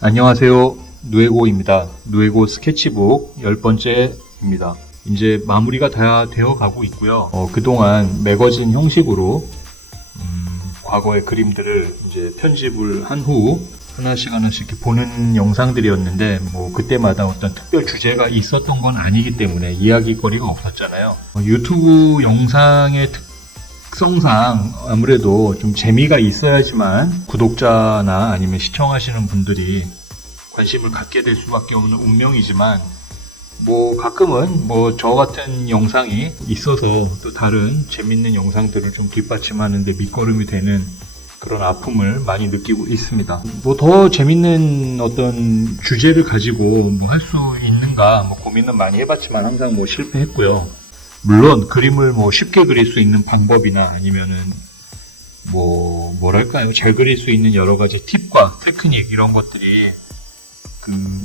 안녕하세요. 누에고입니다. 누에고 스케치북 10번째입니다. 이제 마무리가 다 되어 가고 있고요. 그동안 매거진 형식으로 과거의 그림들을 이제 편집을 한 후 하나씩 이렇게 보는 영상들이었는데 그때마다 어떤 특별 주제가 있었던 건 아니기 때문에 이야기거리가 없었잖아요. 유튜브 영상의 특성상 아무래도 좀 재미가 있어야지만 구독자나 아니면 시청하시는 분들이 관심을 갖게 될 수밖에 없는 운명이지만 가끔은 저 같은 영상이 있어서 또 다른 재밌는 영상들을 좀 뒷받침하는데 밑거름이 되는 그런 아픔을 많이 느끼고 있습니다. 더 재밌는 어떤 주제를 가지고 할 수 있는가 고민은 많이 해봤지만 항상 실패했고요. 물론 그림을 쉽게 그릴 수 있는 방법이나 아니면은 뭐랄까요, 잘 그릴 수 있는 여러 가지 팁과 테크닉 이런 것들이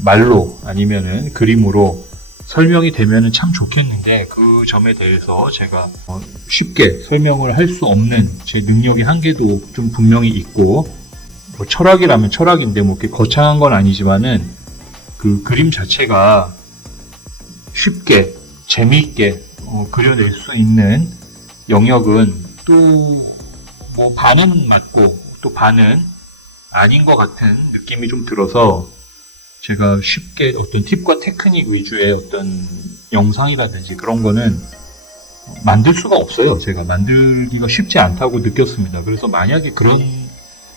말로 아니면은 그림으로 설명이 되면은 참 좋겠는데 그 점에 대해서 제가 쉽게 설명을 할 수 없는 제 능력의 한계도 좀 분명히 있고 철학이라면 철학인데 이렇게 거창한 건 아니지만은 그 그림 자체가 쉽게 재미있게 그려낼 수 있는 영역은 또 반은 맞고 또 반은 아닌 것 같은 느낌이 좀 들어서 제가 쉽게 어떤 팁과 테크닉 위주의 어떤 영상이라든지 그런 거는 만들 수가 없어요. 제가 만들기가 쉽지 않다고 느꼈습니다. 그래서 만약에 그런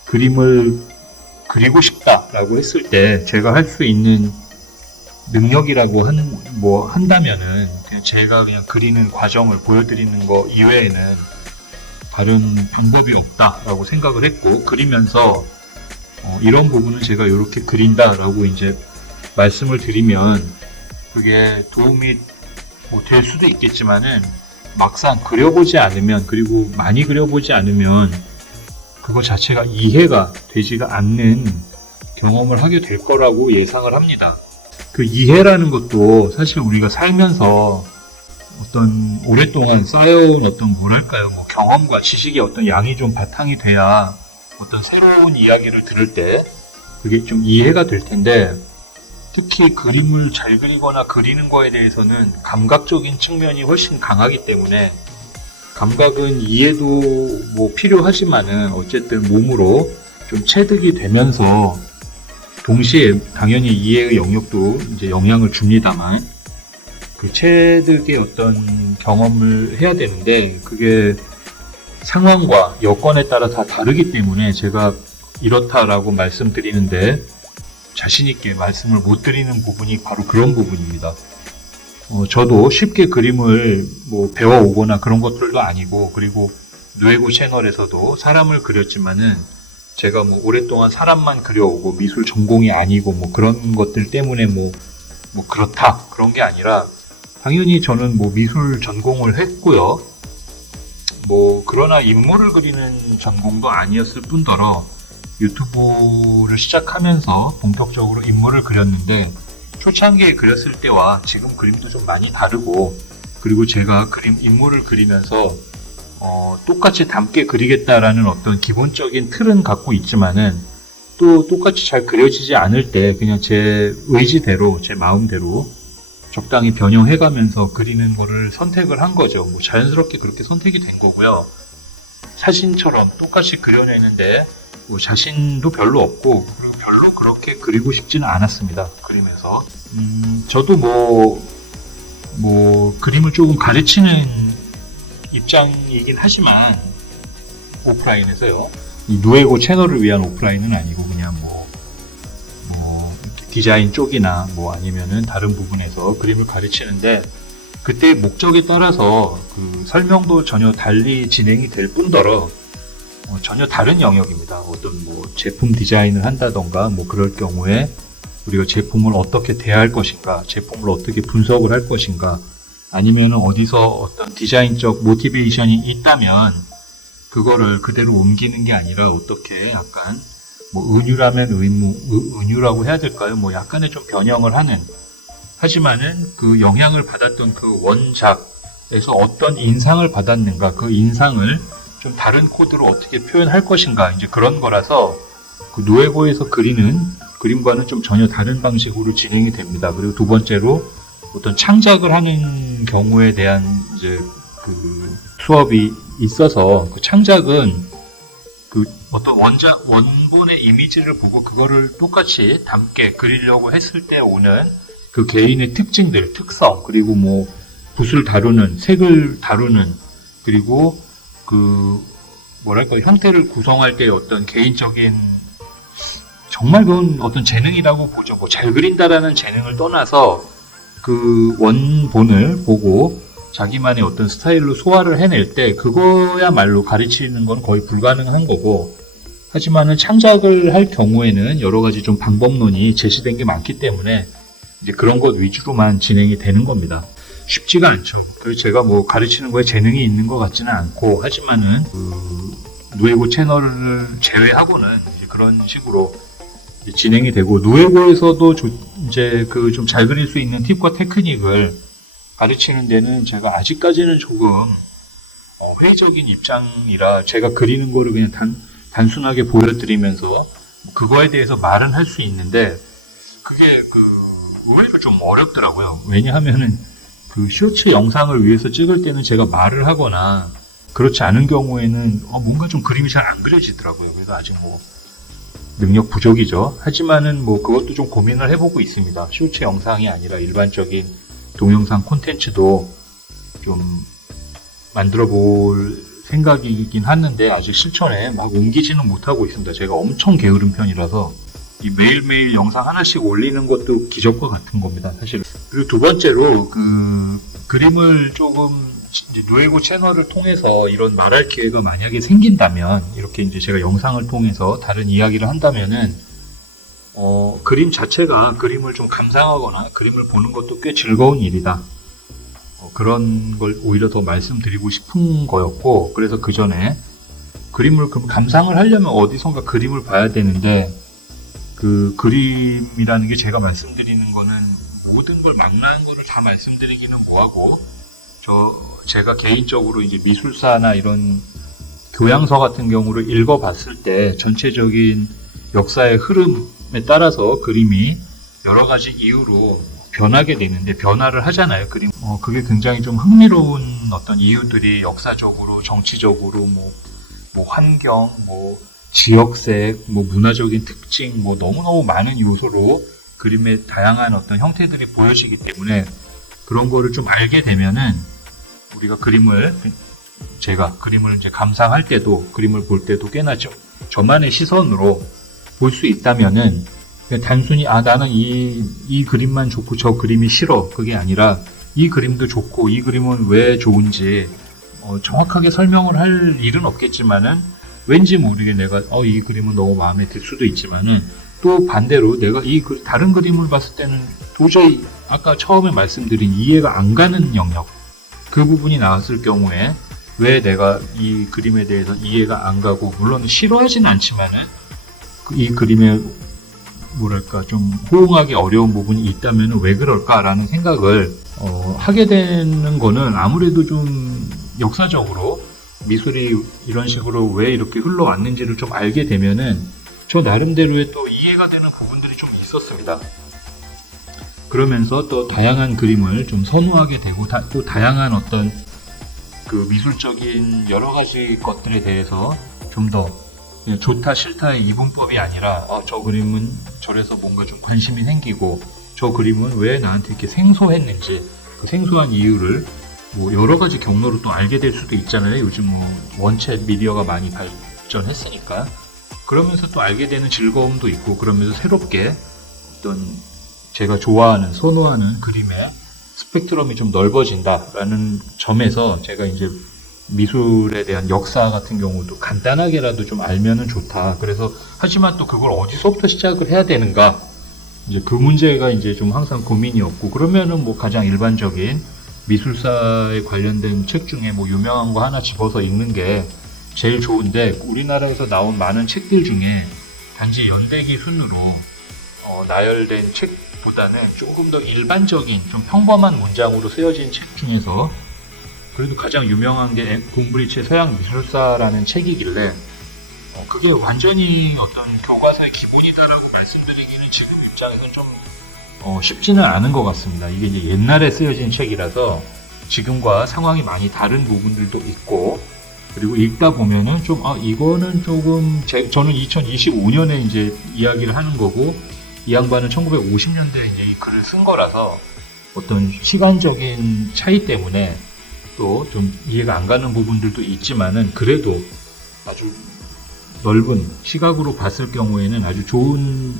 그림을 그리고 싶다라고 했을 때 제가 할 수 있는 능력이라고 한다면은 제가 그냥 그리는 과정을 보여드리는 거 이외에는 다른 방법이 없다라고 생각을 했고, 그리면서 이런 부분은 제가 이렇게 그린다라고 이제 말씀을 드리면 그게 도움이 될 수도 있겠지만은 막상 그려보지 않으면, 그리고 많이 그려보지 않으면 그거 자체가 이해가 되지가 않는 경험을 하게 될 거라고 예상을 합니다. 그 이해라는 것도 사실 우리가 살면서 어떤 오랫동안 쌓여온 어떤 경험과 지식의 어떤 양이 좀 바탕이 돼야 어떤 새로운 이야기를 들을 때 그게 좀 이해가 될 텐데, 특히 그림을 잘 그리거나 그리는 거에 대해서는 감각적인 측면이 훨씬 강하기 때문에 감각은 이해도 필요하지만은 어쨌든 몸으로 좀 체득이 되면서 동시에 당연히 이해의 영역도 이제 영향을 줍니다만 그 체득의 어떤 경험을 해야 되는데 그게 상황과 여건에 따라 다 다르기 때문에 제가 이렇다라고 말씀드리는데 자신있게 말씀을 못 드리는 부분이 바로 그런 부분입니다. 저도 쉽게 그림을 배워오거나 그런 것들도 아니고, 그리고 누에고 채널에서도 사람을 그렸지만은 제가 오랫동안 사람만 그려오고 미술 전공이 아니고 그런 것들 때문에 그렇다 그런 게 아니라 당연히 저는 미술 전공을 했고요. 그러나 인물을 그리는 전공도 아니었을 뿐더러 유튜브를 시작하면서 본격적으로 인물을 그렸는데 초창기에 그렸을 때와 지금 그림도 좀 많이 다르고, 그리고 제가 인물을 그리면서 똑같이 닮게 그리겠다라는 어떤 기본적인 틀은 갖고 있지만은 또 똑같이 잘 그려지지 않을 때 그냥 제 의지대로 제 마음대로 적당히 변형해가면서 그리는 거를 선택을 한 거죠. 자연스럽게 그렇게 선택이 된 거고요. 사진처럼 똑같이 그려내는데 자신도 별로 없고, 그리고 별로 그렇게 그리고 싶지는 않았습니다. 그리면서 저도 그림을 조금 가르치는 입장이긴 하지만 오프라인에서요. 이 누에고 채널을 위한 오프라인은 아니고 그냥 디자인 쪽이나 아니면은 다른 부분에서 그림을 가르치는데 그때의 목적에 따라서 그 설명도 전혀 달리 진행이 될 뿐더러 전혀 다른 영역입니다. 어떤 제품 디자인을 한다던가 그럴 경우에 우리가 제품을 어떻게 대할 것인가, 제품을 어떻게 분석을 할 것인가, 아니면 어디서 어떤 디자인적 모티베이션이 있다면 그거를 그대로 옮기는 게 아니라 어떻게 약간 은유라면 은유라고 해야 될까요? 약간의 좀 변형을 하는, 하지만은 그 영향을 받았던 그 원작에서 어떤 인상을 받았는가, 그 인상을 좀 다른 코드로 어떻게 표현할 것인가, 이제 그런 거라서 그 누에고에서 그리는 그림과는 좀 전혀 다른 방식으로 진행이 됩니다. 그리고 두 번째로 어떤 창작을 하는 경우에 대한 이제 그 수업이 있어서 그 창작은 그 어떤 원본의 이미지를 보고 그거를 똑같이 담게 그리려고 했을 때 오는 그 개인의 특징들, 특성, 그리고 뭐 붓을 다루는, 색을 다루는, 그리고 그 뭐랄까 형태를 구성할 때 어떤 개인적인 정말 그건 어떤 재능이라고 보죠. 뭐 잘 그린다라는 재능을 떠나서 그 원본을 보고 자기만의 어떤 스타일로 소화를 해낼 때 그거야말로 가르치는 건 거의 불가능한 거고, 하지만은 창작을 할 경우에는 여러 가지 좀 방법론이 제시된 게 많기 때문에 이제 그런 것 위주로만 진행이 되는 겁니다. 쉽지가 않죠. 그래서 제가 뭐 가르치는 거에 재능이 있는 것 같지는 않고, 하지만은 그 누에고 채널을 제외하고는 이제 그런 식으로 이제 진행이 되고, 누에고에서도 이제 그 좀 잘 그릴 수 있는 팁과 테크닉을 가르치는 데는 제가 아직까지는 조금 회의적인 입장이라 제가 그리는 거를 그냥 단순하게 보여드리면서 그거에 대해서 말은 할 수 있는데, 그게 의외로 좀 어렵더라고요. 왜냐하면은 그 쇼츠 영상을 위해서 찍을 때는 제가 말을 하거나 그렇지 않은 경우에는 뭔가 좀 그림이 잘 안 그려지더라고요. 그래서 아직 뭐 능력 부족이죠. 하지만은 뭐 그것도 좀 고민을 해보고 있습니다. 쇼츠 영상이 아니라 일반적인 동영상 콘텐츠도 좀 만들어 볼 생각이긴 하는데 아직 실천에 막 옮기지는 못하고 있습니다. 제가 엄청 게으른 편이라서 이 매일매일 영상 하나씩 올리는 것도 기적과 같은 겁니다, 사실. 그리고 두 번째로 그 그림을 조금 이제 누에고 채널을 통해서 이런 말할 기회가 만약에 생긴다면, 이렇게 이제 제가 영상을 통해서 다른 이야기를 한다면은 그림 자체가 그림을 좀 감상하거나 그림을 보는 것도 꽤 즐거운 일이다. 그런 걸 오히려 더 말씀드리고 싶은 거였고, 그래서 그 전에 그림을 감상을 하려면 어디선가 그림을 봐야 되는데, 그 그림이라는 게 제가 말씀드리는 거는 모든 걸 망라한 거를 다 말씀드리기는 뭐하고, 제가 개인적으로 이제 미술사나 이런 교양서 같은 경우를 읽어봤을 때 전체적인 역사의 흐름에 따라서 그림이 여러 가지 이유로 변하게 되는데, 변화를 하잖아요, 그림. 그게 굉장히 좀 흥미로운 어떤 이유들이 역사적으로, 정치적으로, 뭐 환경, 뭐 지역색, 뭐 문화적인 특징, 뭐 너무너무 많은 요소로 그림의 다양한 어떤 형태들이 보여지기 때문에, 그런 거를 좀 알게 되면은 우리가 제가 그림을 이제 감상할 때도, 그림을 볼 때도 꽤나 저만의 시선으로 볼 수 있다면은, 그냥 단순히 나는 이 그림만 좋고 저 그림이 싫어, 그게 아니라 이 그림도 좋고 이 그림은 왜 좋은지 정확하게 설명을 할 일은 없겠지만은, 왠지 모르게 내가 이 그림은 너무 마음에 들 수도 있지만은, 또 반대로 내가 다른 그림을 봤을 때는 도저히 아까 처음에 말씀드린 이해가 안 가는 영역, 그 부분이 나왔을 경우에 왜 내가 이 그림에 대해서 이해가 안 가고, 물론 싫어하지는 않지만은 이 그림에 뭐랄까 좀 호응하기 어려운 부분이 있다면 왜 그럴까라는 생각을 하게 되는 거는, 아무래도 좀 역사적으로 미술이 이런 식으로 왜 이렇게 흘러왔는지를 좀 알게 되면은 저 나름대로의 또 이해가 되는 부분들이 좀 있었습니다. 그러면서 또 다양한 그림을 좀 선호하게 되고, 또 다양한 어떤 그 미술적인 여러 가지 것들에 대해서 좀 더 좋다 싫다의 이분법이 아니라 저 그림은 저래서 뭔가 좀 관심이 생기고, 저 그림은 왜 나한테 이렇게 생소했는지, 그 생소한 이유를 뭐 여러 가지 경로로 또 알게 될 수도 있잖아요. 요즘 뭐 원챗 미디어가 많이 발전했으니까. 그러면서 또 알게 되는 즐거움도 있고, 그러면서 새롭게 어떤 제가 좋아하는, 선호하는 그림의 스펙트럼이 좀 넓어진다라는 점에서 제가 이제 미술에 대한 역사 같은 경우도 간단하게라도 좀 알면은 좋다. 그래서, 하지만 또 그걸 어디서부터 시작을 해야 되는가, 이제 그 문제가 이제 좀 항상 고민이었고, 그러면은 뭐 가장 일반적인 미술사에 관련된 책 중에 뭐 유명한 거 하나 집어서 읽는 게 제일 좋은데, 우리나라에서 나온 많은 책들 중에 단지 연대기 순으로 나열된 책보다는 조금 더 일반적인, 좀 평범한 문장으로 쓰여진 책 중에서 그래도 가장 유명한 게 곰브리치의 서양 미술사라는 책이길래 그게 완전히 어떤 교과서의 기본이다라고 말씀드리기는 지금 입장에서는 좀 쉽지는 않은 것 같습니다. 이게 이제 옛날에 쓰여진 책이라서 지금과 상황이 많이 다른 부분들도 있고, 그리고 읽다 보면은 좀 이거는 조금 저는 2025년에 이제 이야기를 하는 거고, 이 양반은 1950년대에 이제 이 글을 쓴 거라서 어떤 시간적인 차이 때문에 또 좀 이해가 안 가는 부분들도 있지만은, 그래도 아주 넓은 시각으로 봤을 경우에는 아주 좋은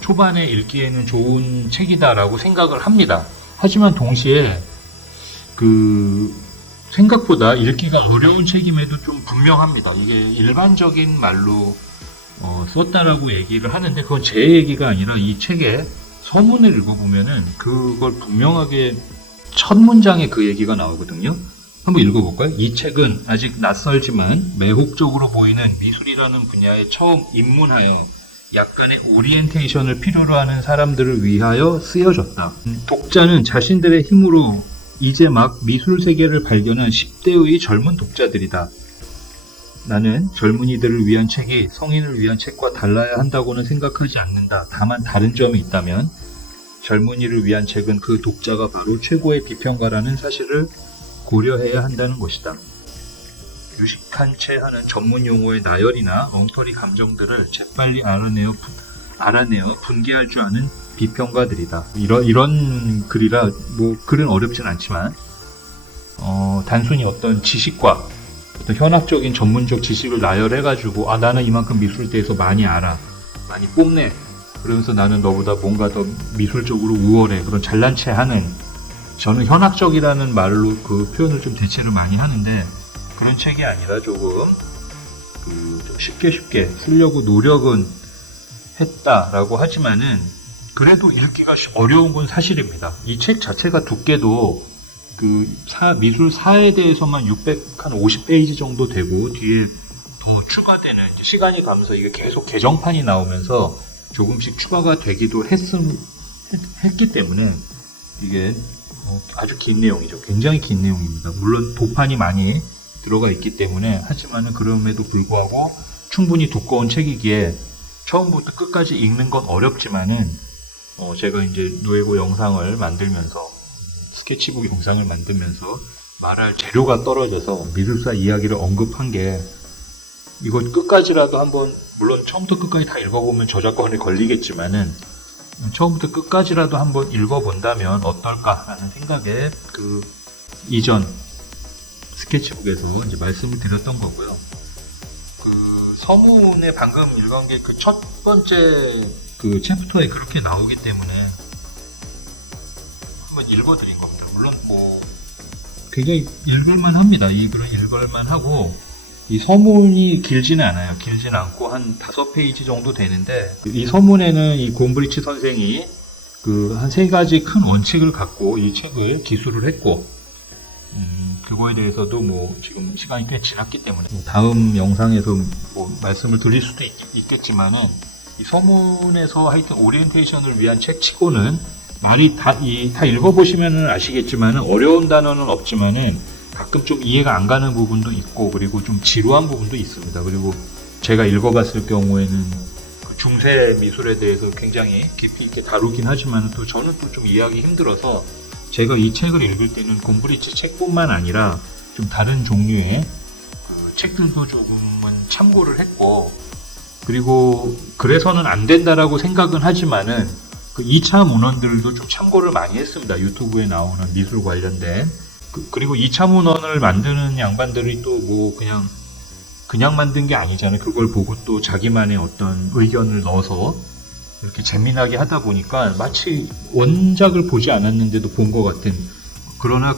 초반에 읽기에는 좋은 책이다라고 생각을 합니다. 하지만 동시에 생각보다 읽기가 어려운 책임에도 좀 분명합니다. 이게 일반적인 말로 썼다라고 얘기를 하는데, 그건 제 얘기가 아니라 이 책의 서문을 읽어보면은 그걸 분명하게 첫 문장에 그 얘기가 나오거든요. 한번 읽어볼까요? 이 책은 아직 낯설지만 매혹적으로 보이는 미술이라는 분야에 처음 입문하여 약간의 오리엔테이션을 필요로 하는 사람들을 위하여 쓰여졌다. 독자는 자신들의 힘으로 이제 막 미술 세계를 발견한 10대의 젊은 독자들이다. 나는 젊은이들을 위한 책이 성인을 위한 책과 달라야 한다고는 생각하지 않는다. 다만 다른 점이 있다면 젊은이를 위한 책은 그 독자가 바로 최고의 비평가라는 사실을 고려해야 한다는 것이다. 유식한 채 하는 전문 용어의 나열이나 엉터리 감정들을 재빨리 알아내어 분개할 줄 아는 비평가들이다. 이런 글이라 글은 어렵진 않지만 단순히 어떤 지식과 어떤 현학적인 전문적 지식을 나열해가지고 나는 이만큼 미술에 대해서 많이 알아, 많이 뽐내, 그러면서 나는 너보다 뭔가 더 미술적으로 우월해, 그런 잘난 체 하는, 저는 현학적이라는 말로 그 표현을 좀 대체를 많이 하는데, 그런 책이 아니라 조금 좀 쉽게 쓰려고 노력은 했다라고 하지만은 그래도 읽기가 어려운 건 사실입니다. 이 책 자체가 두께도 미술사에 대해서만 650페이지 정도 되고, 뒤에 더 추가되는, 시간이 가면서 이게 계속 개정판이 나오면서 조금씩 추가가 되기도 했기 때문에 이게 아주 긴 내용이죠. 굉장히 긴 내용입니다. 물론 도판이 많이 들어가 있기 때문에, 하지만은 그럼에도 불구하고 충분히 두꺼운 책이기에 처음부터 끝까지 읽는 건 어렵지만은 제가 이제 노예고 영상을 만들면서, 스케치북 영상을 만들면서 말할 재료가 떨어져서 미술사 이야기를 언급한 게, 이거 끝까지라도 한번, 물론 처음부터 끝까지 다 읽어보면 저작권에 걸리겠지만은 처음부터 끝까지라도 한번 읽어본다면 어떨까라는 생각에 이전 스케치북에서 이제 말씀을 드렸던 거고요. 서문에 방금 읽은 게 첫 번째 챕터에 그렇게 나오기 때문에 한번 읽어드린 겁니다. 물론 굉장히 읽을만 합니다. 이 글은 읽을만 하고, 이 서문이 길지는 않아요. 길지는 않고 한 5페이지 정도 되는데, 이 서문에는 이 곰브리치 선생이 한 3가지 큰 원칙을 갖고 이 책을 기술을 했고, 그거에 대해서도 지금 시간이 꽤 지났기 때문에 다음 영상에서 말씀을 드릴 수도 있겠지만은, 이 서문에서 하여튼 오리엔테이션을 위한 책 치고는 말이 다 읽어보시면은 아시겠지만은 어려운 단어는 없지만은 가끔 좀 이해가 안 가는 부분도 있고, 그리고 좀 지루한 부분도 있습니다. 그리고 제가 읽어봤을 경우에는 중세 미술에 대해서 굉장히 깊이 있게 다루긴 하지만 또 저는 또 좀 이해하기 힘들어서, 제가 이 책을 읽을 때는 곰브리치 책뿐만 아니라 좀 다른 종류의 책들도 조금은 참고를 했고, 그리고 그래서는 안 된다라고 생각은 하지만은 2차 문헌들도 좀 참고를 많이 했습니다. 유튜브에 나오는 미술 관련된. 그리고 2차 문헌을 만드는 양반들이 또 그냥 만든 게 아니잖아요. 그걸 보고 또 자기만의 어떤 의견을 넣어서 이렇게 재미나게 하다 보니까 마치 원작을 보지 않았는데도 본 것 같은, 그러나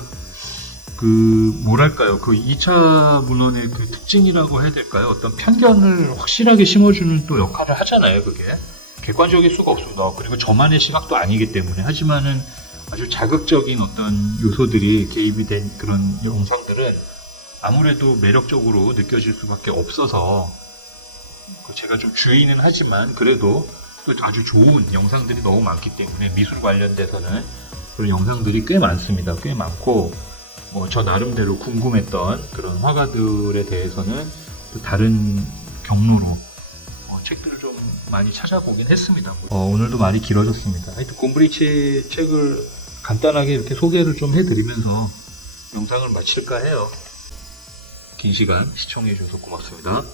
뭐랄까요, 2차 문헌의 특징이라고 해야 될까요? 어떤 편견을 확실하게 심어주는 또 역할을 하잖아요. 그게 객관적일 수가 없습니다. 그리고 저만의 시각도 아니기 때문에. 하지만은 아주 자극적인 어떤 요소들이 개입이 된 그런 영상들은 아무래도 매력적으로 느껴질 수밖에 없어서, 제가 좀 주의는 하지만 그래도 또 아주 좋은 영상들이 너무 많기 때문에, 미술 관련돼서는 그런 영상들이 꽤 많습니다. 꽤 많고, 저 나름대로 궁금했던 그런 화가들에 대해서는 또 다른 경로로 책들을 좀 많이 찾아보긴 했습니다. 오늘도 많이 길어졌습니다. 하여튼 곰브리치 책을 간단하게 이렇게 소개를 좀 해드리면서 영상을 마칠까 해요. 긴 시간 시청해주셔서 고맙습니다.